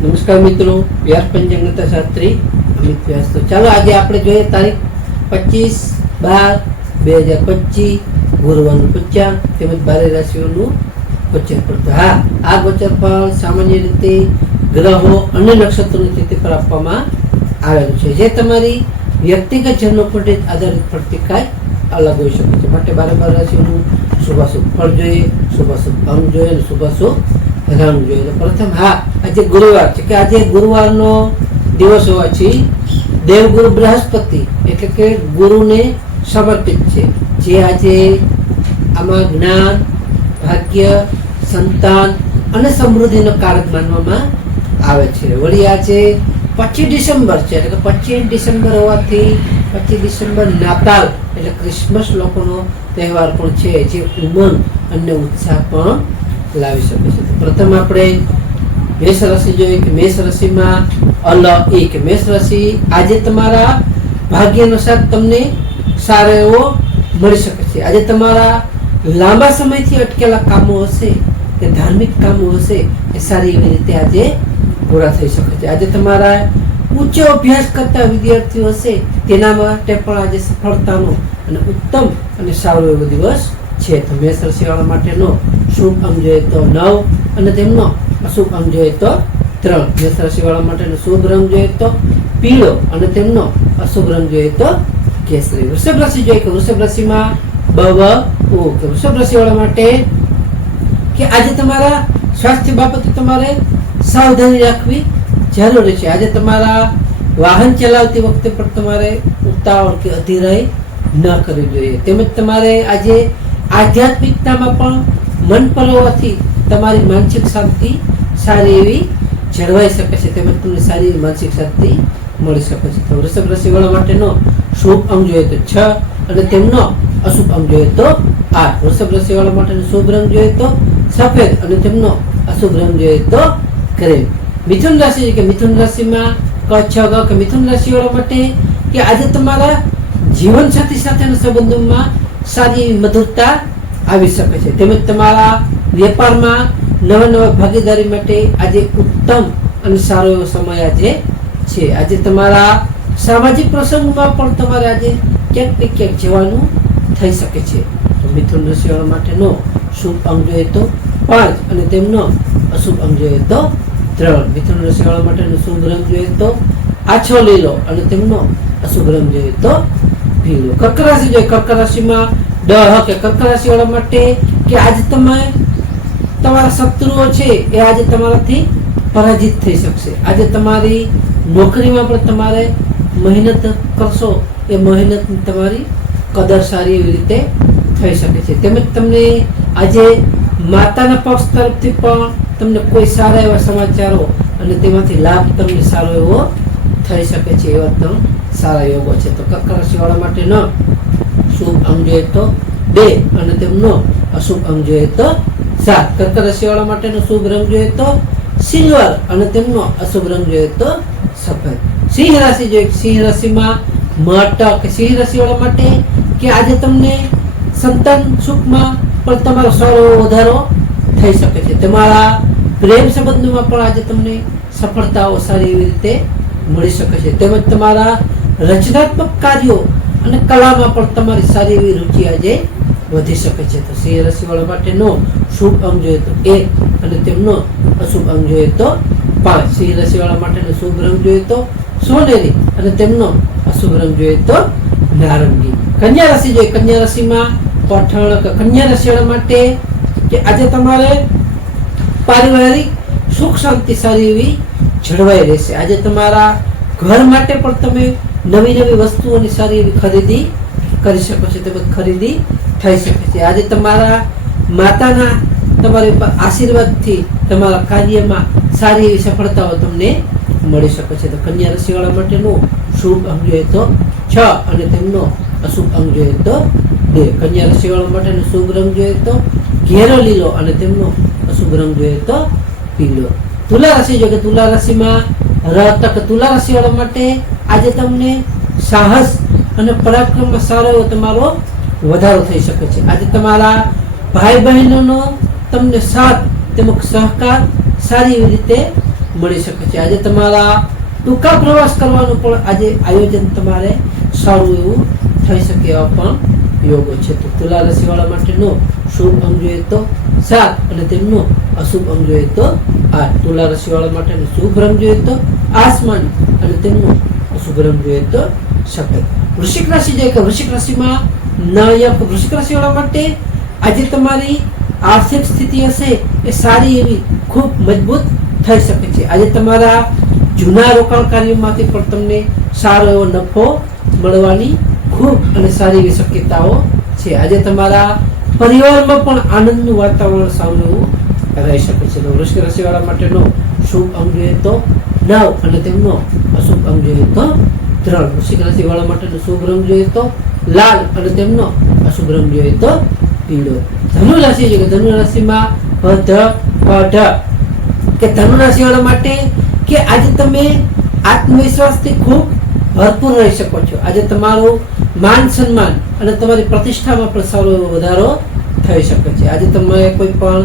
નમસ્કાર મિત્રો, વ્યાસ પંચાંગ શાસ્ત્રી અમિત વ્યાસ. તો ચાલો આજે આપણે જોઈએ તારીખ 25/12/2025 ગુરુવારનું પંચાંગ તેમજ 12 રાશિઓનું ગોચરફળ. તો હા, આ ગોચરફળ સામાન્ય રીતે ગ્રહો અને નક્ષત્રોની સ્થિતિ પર આપવામાં આવેલું છે, જે તમારી વ્યક્તિગત જન્મ પર આધારિત પડતી કાંઈ અલગ હોઈ શકે છે. માટે 12 રાશિઓનું શુભાશુભ ફળ જોઈએ, શુભાશુભ અંગ જોઈએ અને શુભાશુભ રંગ જોઈએ. તો પ્રથમ હા, આજે ગુરુવાર છે કે આજે ગુરુવારનો દિવસ હોવાથી દેવગુરુ બૃહસ્પતિ એટલે કે ગુરુને સમર્પિત છે, જે આજે આમાં જ્ઞાન, ભાગ્ય, સંતાન અને સમૃદ્ધિનો કારક માનવામાં આવે છે. વળી આજે 25 ડિસેમ્બર છે, એટલે કે 25 ડિસેમ્બર હોવાથી 25 ડિસેમ્બર નાતાલ એટલે ક્રિસમસ લોકોનો તહેવાર પણ છે, જે ઉમંગ અને ઉત્સાહ પણ લાવી શકે છે. પ્રથમ આપણે મેષ રાશિ જોઈએ કે મેષ રાશિમાં મેષ રાશિ આજે તમારા ભાગ્યનો સાથ તમને સારો એવો મળી શકે છે. આજે તમારા લાંબા સમયથી અટકેલા કામો હશે કે ધાર્મિક કામો હશે એ સારી એવી રીતે આજે પૂરા થઈ શકે છે. આજે તમારા ઉચ્ચ અભ્યાસ કરતા વિદ્યાર્થીઓ હશે તેના માટે પણ આજે સફળતાનો અને ઉત્તમ અને સારો એવો દિવસ છે. તો મેષ રાશિવાળા માટેનો શુભ અંગ જોઈએ તો 9 અને તેમનો અશુભ અંગ જોઈએ તો 3. મેષ રાશિવાળા માટેનો શુભ રંગ જોઈએ તો પીળો અને તેમનો અશુભ રંગ જોઈએ તો કેસરી. વૃષભ રાશિ જોઈએ કે વૃષભ રાશિમાં વૃષભ રાશિવાળા માટે કે આજે તમારા સ્વાસ્થ્ય બાબતે તમારે સાવધાની રાખવી જરૂરી છે. આજે તમારા વાહન ચલાવતી વખતે પણ તમારે ઉતાવળ કે અધીરાઈ ન કરવી જોઈએ. તેમજ તમારે આજે આધ્યાત્મિકતામાં પણ મન પરોવાથી તમારી માનસિક શાંતિ સારી એવી જળવાઈ શકે છે, તેમજ તમને સારી એવી માનસિક શાંતિ મળી શકે છે. તો વૃષભ રાશિવાળા માટેનો શુભ અંગ જોઈએ તો 6 અને તેમનો અશુભ અંગ જોઈએ તો 8. વૃષભ રાશિવાળા માટેનો શુભ રંગ જોઈએ તો સફેદ અને તેમનો અશુભ રંગ જોઈએ તો ક્રીમ. મિથુન રાશિ કે મિથુન રાશિમાં કે મિથુન રાશિવાળા માટે કે આજે તમારા જીવનસાથી સાથેના સંબંધોમાં સારી એવી મધુરતા આવી શકે છે. તેમજ તમારા વેપારમાં નવા ભાગીદારી માટે આજે ઉત્તમ અને સારો એવો સમય આજે છે. આજે તમારા સામાજિક પ્રસંગમાં પણ તમારે આજે ક્યાંક ને ક્યાંક જવાનું થઈ શકે છે. તો મિથુન રાશિવાળા માટેનો શુભ અંગ જોઈએ તો 5 અને તેમનો અશુભ અંગ જોઈએ તો 3. મિથુન રાશિવાળા માટેનો શુભ રંગ જોઈએ તો આછો લીલો અને તેમનો અશુભ રંગ જોઈએ તો પીળો. કર્ક રાશિ જોઈએ કર્ક રાશિમાં કર્ક રાશિવાળા માટે કે આજે તમે તમારા શત્રુઓ છે એ આજે તમારાથી પરાજિત થઈ શકશે. આજે તમારી નોકરીમાં પણ તમારે મહેનત કરશો એ મહેનત તમારી કદર સારી એવી રીતે થઈ શકે છે. તેમજ તમને આજે માતાના પક્ષ તરફથી પણ તમને કોઈ સારા એવા સમાચારો અને તેમાંથી લાભ તમને સારો એવો થઈ શકે છે, એવા તો સારા યોગો છે. તો કર્ક રાશિવાળા માટેનો શુભ અંગ જોઈએ તો 2 અને તેમનો અશુભ અંગ જોઈએ તો 7. કર્ક રાશિવાળા માટેનો શુભ રંગ જોઈએ તો સિલ્વર અને તેમનો અશુભ રંગ જોઈએ તો સફેદ. સિંહ રાશિ જોઈએ સિંહ રાશિમાં સિંહ રાશિવાળા માટે કે આજે તમને સંતાન સુખમાં પણ તમારો સારો વધારો થઈ શકે છે. તમારા પ્રેમ સંબંધોમાં પણ આજે તમને સફળતાઓ સારી એવી રીતે મળી શકે છે. તેમજ તમારા રચનાત્મક કાર્યો અને કલામાં પણ તમારી સારી એવી રુચિ આજે વધી શકે છે. તો સિંહ રાશિવાળા માટેનો શુભ અંગ જોઈએ તો 1 અને તેમનો અશુભ અંગ જોઈએ તો 5. સિંહ રાશિવાળા માટેનો શુભ રંગ જોઈએ તો સોનેરી અને તેમનો અશુભ રંગ જોઈએ તો નારંગી. કન્યા રાશિ જોઈએ કન્યા રાશિમાં કન્યા રાશિવાળા માટે કે આજે તમારે પારિવારિક સુખ શાંતિ સારી એવી જળવાઈ રહેશે. આજે તમારા ઘર માટે પણ તમે નવી વસ્તુઓની સારી એવી ખરીદી કરી શકો છો, તેમજ ખરીદી થઈ શકે છે. આજે તમારા માતાના તમારી આશીર્વાદથી તમારા કાર્યમાં સારી એવી સફળતાઓ તમને મળી શકે છે. તો કન્યા રાશિવાળા માટેનો શુભ અંગ જોઈએ તો 6 અને તેમનો અશુભ અંગ જોઈએ તો 2. કન્યા રાશિવાળા માટેનો શુભ રંગ જોઈએ તો ઘેરો લીલો અને તેમનો અશુભ રંગ જોઈએ તો પીળો. તુલા રાશિ જોઈએ કે તુલા રાશિમાં તુલા રાશિવાળા માટે આજે તમને સાહસ અને પરાક્રમમાં સારો એવો તમારો વધારો થઈ શકે છે. આજે તમારા ભાઈ બહેનોનો તમને સાથ તેમજ સહકાર સારી એવી રીતે મળી શકે છે. આજે તમારા ટૂંકા પ્રવાસ કરવાનું પણ આજે આયોજન તમારે સારું એવું થઈ શકે એવા પણ યોગો છે. તો તુલા રાશિ વાળા માટેનો શુભ અંગ જોઈએ તો 7 અને તેમનો અશુભ અંગ જોઈએ તો 8. તુલા રાશિ વાળા માટેનો શુભ રંગ જોઈએ તો આસમાની અને તેમનો અશુભ રંગ જોઈએ તો સફેદ. વૃશ્ચિક રાશિ જોઈએ કે વૃશ્ચિક રાશિમાં વૃશ્ચિક રાશિ વાળા માટે આજે તમારી આર્થિક સ્થિતિ હશે એ સારી એવી ખૂબ મજબૂત થઈ શકે છે. આજે તમારા જૂના રોકાણકારીઓમાંથી પણ તમને સારો એવો નફો મળવાની ખૂબ અને સારી એવી શક્યતાઓ છે. આજે તમારા પરિવારમાં પણ આનંદનું વાતાવરણ સારું એવું રહી શકે છે. તો વૃશ્ચિક રાશિ વાળા માટેનો શુભ અંગ જોઈએ તો 9 અને તેમનો અશુભ અંગ જોઈએ તો 3. વૃશ્ચિક રાશિ વાળા માટેનો શુભ રંગ જોઈએ તો લાલ અને તેમનો અશુભ રંગ જોઈએ તો પીળો. ધનુ રાશિ જોઈએ ધનુ રાશિમાં કે ધનુ રાશિ વાળા માટે કે આજે તમે આત્મવિશ્વાસથી ખૂબ ભરપૂર રહી શકો છો. આજે તમારું માન સન્માન અને તમારી પ્રતિષ્ઠામાં પણ સારો એવો વધારો થઈ શકે છે. આજે તમે કોઈ પણ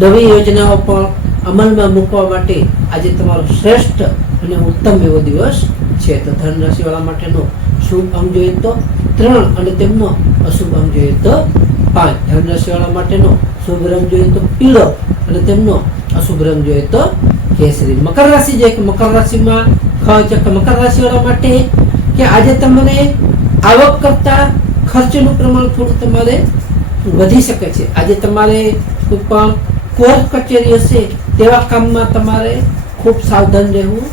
નવી યોજનાઓ પણ અમલમાં મૂકવા માટે આજે તમારો શ્રેષ્ઠ અને ઉત્તમ એવો દિવસ છે. તો ધન રાશિ વાળા માટેનો શુભ અંગ જોઈએ તો 3 અને તેમનો અશુભ અંગ જોઈએ તો 5. ધન રાશિ વાળા માટેનો શુભ રંગ જોઈએ તો પીળો અને તેમનો અશુભ રંગ જોઈએ તો કેસરી. મકર રાશિ જોઈએ કે મકર રાશિમાં મકર રાશિ વાળા માટે કે આજે તમને આવક કરતા ખર્ચનું પ્રમાણ થોડું તમારે વધી શકે છે. આજે તમારે કોઈ પણ કોર્ટ કચેરી હશે તેવા કામમાં તમારે ખૂબ સાવધાન રહેવું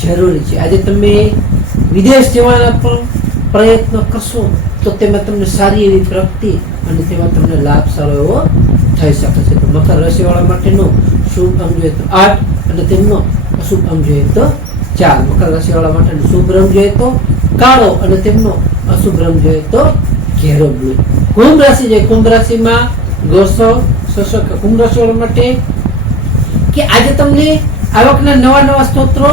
જરૂરી છે. આજે તમે વિદેશ જવાના પણ પ્રયત્ન કરશો તો તેમાં તમને સારી એવી પ્રગતિ અને તેમાં તમને લાભ સારો એવો થઈ શકે છે. તો મકર રાશિ વાળા માટેનો શુભ અંગ જોઈએ તો 8 અને તેમનો અશુભ અંગ જોઈએ તો 4. મકર રાશિ વાળા માટેનો શુભ રંગ જોઈએ તો કાળો અને તેમનો અશુભ રંગ જોઈએ તો ઘેરો બ્લુ. કુંભ રાશિ જોઈએ કુંભ રાશિમાં કુંભ રાશિ વાળા માટે કે આજે તમને આવકના નવા સ્ત્રોતો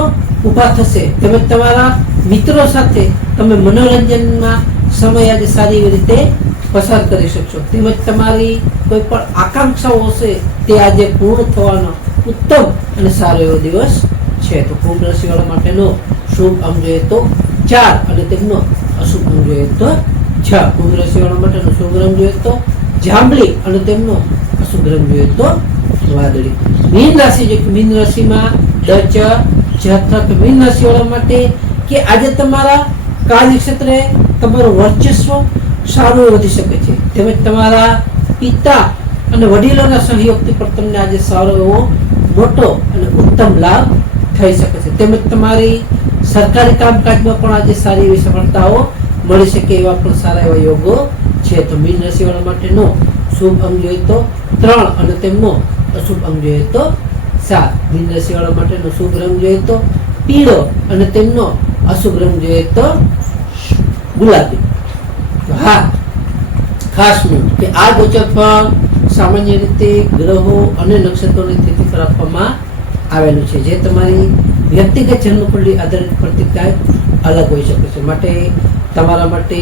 ઊભા થશે. તેમજ તમારા મિત્રો સાથે તમે મનોરંજનમાં સમય આજે સારી એવી રીતે પસાર કરી શકશો. તેમજ તમારી કોઈ પણ આકાંક્ષાઓ હશે તે આજે પૂર્ણ થવાનો ઉત્તમ અને સારો એવો દિવસ છે. તો કુંભ રાશિ વાળા માટેનો શુભ અંગ જોઈએ તો 4 અને તેમનો અશુભ અંગ જોઈએ તો 6. કુંભ રાશિ વાળા માટેનો શુભ રંગ જોઈએ તો જાંબલી અને તેમનો અશુભ રંગ જોઈએ તો વાદળી. મીન રાશિ જે મીન રાશિમાં મીન રાશિ વાળા માટે કે આજે તમારા કાર્યક્ષેત્રે તમારું વર્ચસ્વ સારું વધી શકે છે. તેમજ તમારા પિતા અને વડીલોના સહયોગથી પણ તમને આજે સારો એવો મોટો અને ઉત્તમ લાભ થઈ શકે છે. તેમજ તમારી સરકારી કામકાજમાં પણ આજે સારી એવી સફળતાઓ મળી શકે એવા પણ સારા એવા યોગો છે. તો મીન રાશિ વાળા માટેનો શુભ અંગ જોઈએ તો 3 અને તેમનો અશુભ અંગ જોઈએ તો 7. મીન રાશિ વાળા માટેનો શુભ રંગ જોઈએ તો પીળો અને તેમનો અશુભ રંગ જોઈએ તો ગુલાબી. તો હા ખાસ નોંધ કે આ ગોચર ફળ સામાન્ય રીતે ગ્રહો અને નક્ષત્રોની સ્થિતિ પર આપવામાં આવેલું છે. જે તમારી વ્યક્તિગત જન્મકુંડળી આધારિત પ્રતિકાર અલગ હોઈ શકે છે. માટે તમારા માટે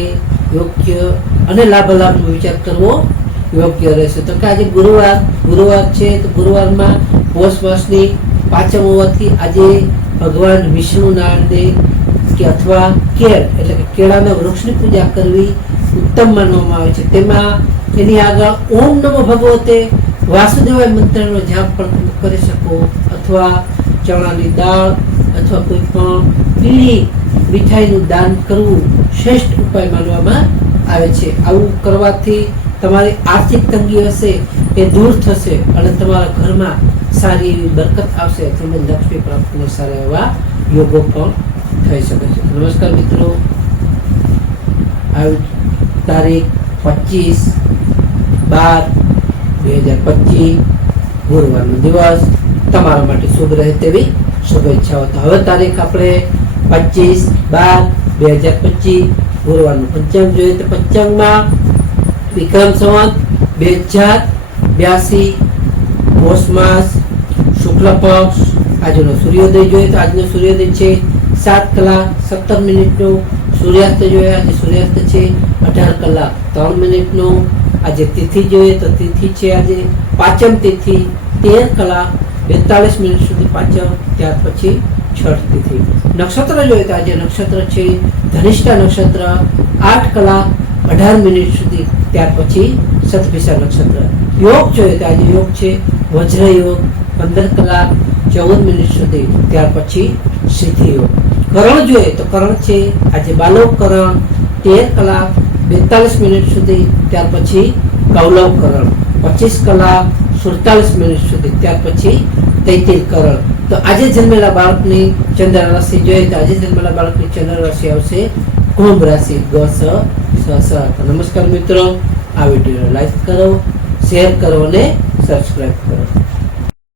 યોગ્ય અને લાભાલાભનો વિચાર કરવો યોગ્ય રહેશે. તો કે આજે ગુરુવાર છે તો ગુરુવારમાં પોષ માસની 5મ હોવાથી આજે ભગવાન વિષ્ણુ નારાયણને કે અથવા કેળ એટલે કે કેળાના વૃક્ષની પૂજા કરવી ઉત્તમ માનવામાં આવે છે. તેમાં એની આગળ ઓમ નમો ભગવતે વાસુદેવાય મંત્રનો જાપ પણ તમે કરી શકો અથવા ચણાની દાળ અથવા કોઈ પણ પીળી મીઠાઈનું દાન કરવું શ્રેષ્ઠ ઉપાય માનવામાં આવે છે. આવું કરવાથી તમારી આર્થિક તંગી હશે એ દૂર થશે અને તમારા ઘરમાં સારી એવી બરકત આવશે. તેમજ લક્ષ્મી પ્રાપ્તિના સારા એવા યોગો પણ થઈ શકે છે. નમસ્કાર મિત્રો, તારીખ 25/12/2025 ગુરુવારનો દિવસ તમારા માટે શુભ રહે તેવી શુભેચ્છાઓ. તો હવે તારીખ આપણે 25/12/2025 ગુરુવારનું પંચાંગ જોઈએ તો પંચાંગમાં વિક્રમ સંવત 2082 પોષ માસ શુક્લ પક્ષ આજનો સૂર્યોદય જોઈએ તો આજનો સૂર્યોદય છે 7:17 સૂર્યાસ્ત જોઈએ આજે સૂર્યાસ્ત છે 18:03 આજે તિથિ જોઈએ તો તિથિ છે આજે પાંચમ તિથિ 13:08 42 મિનિટ સુધી પાંચમ, ત્યાર પછી છઠ તિથિ. નક્ષત્ર જોઈએ તો આજે નક્ષત્ર છે ધનિષ્ઠા નક્ષત્ર, 8 કલાક 18 મિનિટ સુધી, ત્યાર પછી શતભિષા નક્ષત્ર. યોગ જોઈએ તો આજે યોગ છે વજ્ર યોગ, 15 કલાક 14 મિનિટ સુધી, ત્યાર પછી સિદ્ધિ યોગ. કરણ જોઈએ તો કરણ છે આજે બાલોક કરણ, 13 કલાક 42 મિનિટ સુધી, ત્યાર પછી કૌલવ કરણ, 25 કલાક 47 મિનિટ સુધી, ત્યાર પછી તૈતિલ કરણ. તો આજે જન્મેલા બાળકની ચંદ્ર રાશિ જોઈએ તો આજે જન્મેલા બાળકની ચંદ્ર રાશિ આવશે કુંભ રાશિ, ગ સ સ. નમસ્કાર મિત્રો, આ વિડીયો લાઈક કરો, શેર કરો અને સબસ્ક્રાઇબ કરો.